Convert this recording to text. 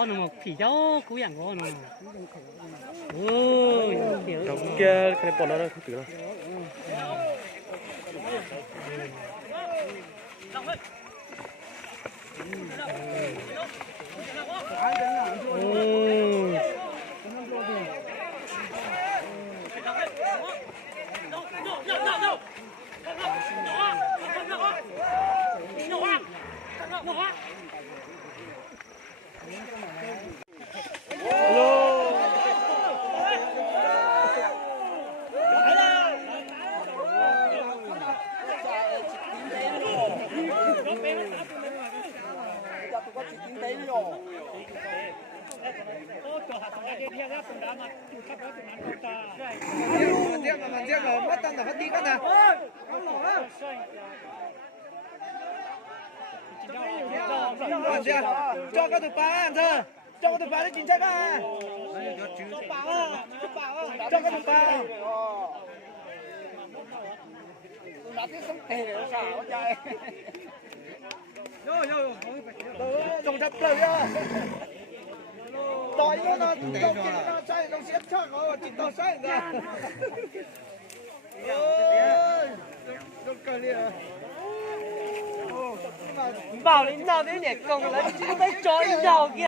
con nó một phỉ cháu cú dạng con nó ôi trong kia cái bọn nó không tử đâu cho cái thực phá ăn thôi, cho cái thực phá để chính xác à, cho cái thực phá trồng đập lời á, đòi nó trồng nó sai nó xếp chắc nó chỉ tao sai ra, bảo đến giờ thế nhỉ công là chỉ biết cho đi đâu kia